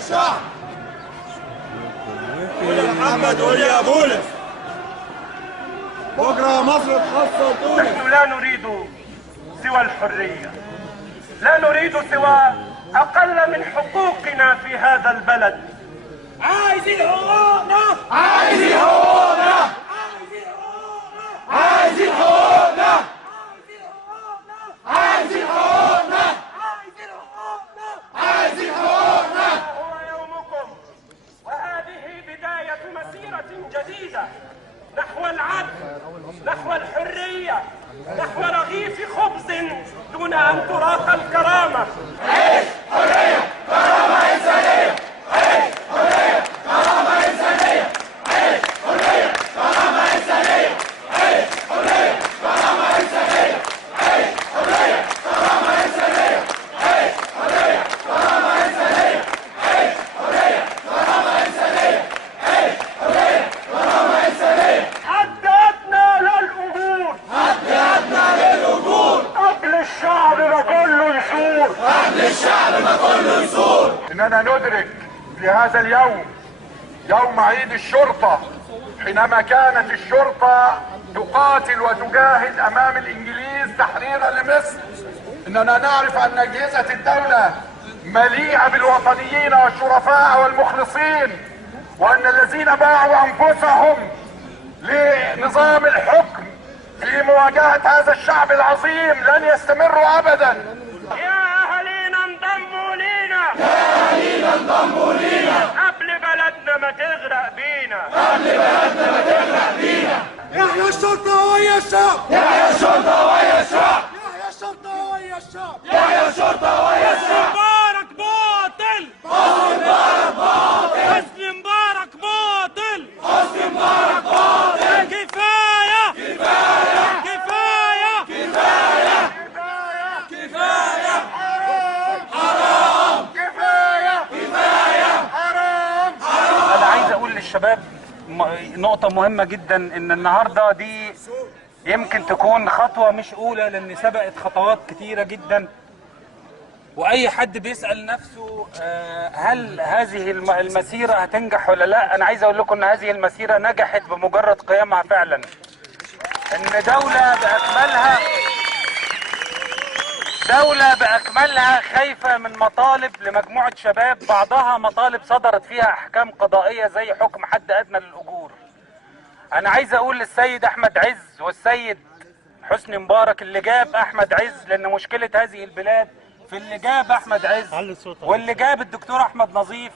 الشعب. قول يا محمد، قول يا بولس. بكره مصر تحصل تونس. نحن لا نريد سوى الحرية، لا نريد سوى أقل من حقوقنا في هذا البلد. عايزين حقوقنا، عايزين حقوقنا، عايزين حقوقنا، عايزين حقوقنا، عايزين حقوقنا. هو يومكم، وهذه بداية مسيرة جديدة نحو العدل، نحو الحرية، نحو رغيف خبز دون أن تراق الكرامة. عيش حرية، كرامة إنسانية. عيش حرية، كرامة إنسانية. عيش حرية، كرامة إنسانية. عيش حرية، كرامة إنسانية. عيش حرية، كرامة إنسانية. عيش حرية، كرامة إنسانية. عيش حرية، كرامة إنسانية. عيش حرية، كرامة إنسانية. حد أدنى للأجور، حد أدنى للأجور. قبل الشعب ما كله يثور، قبل الشعب ما كله يثور. إننا ندرك في هذا اليوم، يوم عيد الشرطة، حينما كانت الشرطة تقاتل وتجاهد أمام الإنجليز تحريرا لمصر، إننا نعرف أن أجهزة الدولة مليئة بالوطنيين والشرفاء والمخلصين، وأن الذين باعوا أنفسهم لنظام الحكم في مواجهة هذا الشعب العظيم لن يستمروا أبدا. يا أهالينا انضموا لينا، يا أهالينا انضموا لينا. قبل بلدنا ما تغرق بينا، قبل بلدنا ما تغرق بينا. يحيى الشرطة ويا الشعب. يحيى الشرطة ويا الشعب. يحيى الشرطة ويا الشعب. يحيى الشرطة ويا الشعب. مبارك باطل، حسني مبارك باطل. حسني مبارك باطل، حسني مبارك باطل. كفاية كفاية، كفاية كفاية، كفاية. حرام، كفاية كفاية، حرام. أنا عايز أقول للشباب نقطة مهمة جدا، إن النهاردة دي يمكن تكون خطوة مش أولى، لأن سبقت خطوات كتيرة جدا. وأي حد بيسأل نفسه هل هذه المسيرة هتنجح ولا لا؟ أنا عايز أقول لكم إن هذه المسيرة نجحت بمجرد قيامها فعلا. إن دولة بأكملها خايفة من مطالب لمجموعة شباب، بعضها مطالب صدرت فيها أحكام قضائية زي حكم حد أدنى للأجور. أنا عايز أقول للسيد أحمد عز والسيد حسني مبارك، اللي جاب أحمد عز، لأن مشكلة هذه البلاد في اللي جاب أحمد عز واللي جاب الدكتور أحمد نظيف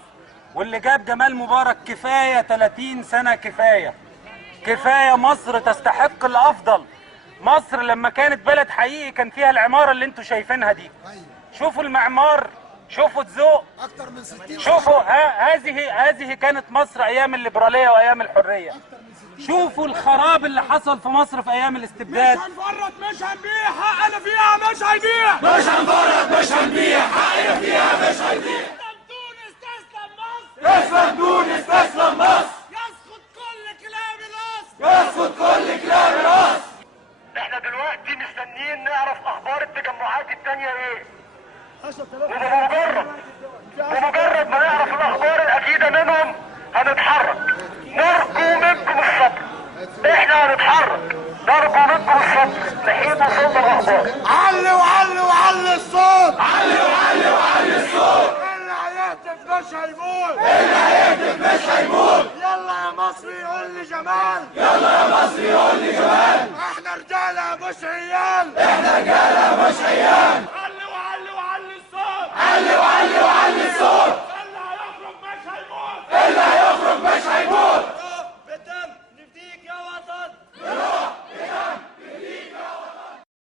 واللي جاب جمال مبارك. كفاية 30 سنة، كفاية كفاية. مصر تستحق الأفضل. مصر لما كانت بلد حقيقي كان فيها العمارة اللي انتوا شايفينها دي. شوفوا المعمار، شوفوا الذوق، أكتر من 60. شوفوا هذه كانت مصر ايام الليبرالية وايام الحرية. شوفوا الخراب اللي حصل في مصر في ايام الاستبداد. مش هنفرط، مش هنبيع حقنا فيها، مش هيبيع. مش هنفرط، مش هنبيع حقنا فيها، مش هيبيع. تونس تسلم مصر، تسلم تونس، تسلم مصر. يسقط كل كلام الأصل. يسقط كل كلام الراس. احنا دلوقتي مستنيين نعرف اخبار التجمعات التانية ايه، بمجرد ما نعرف الاخبار الاكيدة منهم هنتحرك. نرجو منكم الصبر، احنا هنتحرك، نرجو منكم الصبر لحين وصلنا الاخبار. علي وعلي وعلي الصوت. علي وعلي وعلي الصوت. اللي هيهتف مش هيموت. اللي هيهتف مش هيموت. يلا يا مصري قول لي جمال. يلا يا مصري قول لي جمال. احنا رجالة مش عيال. احنا رجالة مش عيال.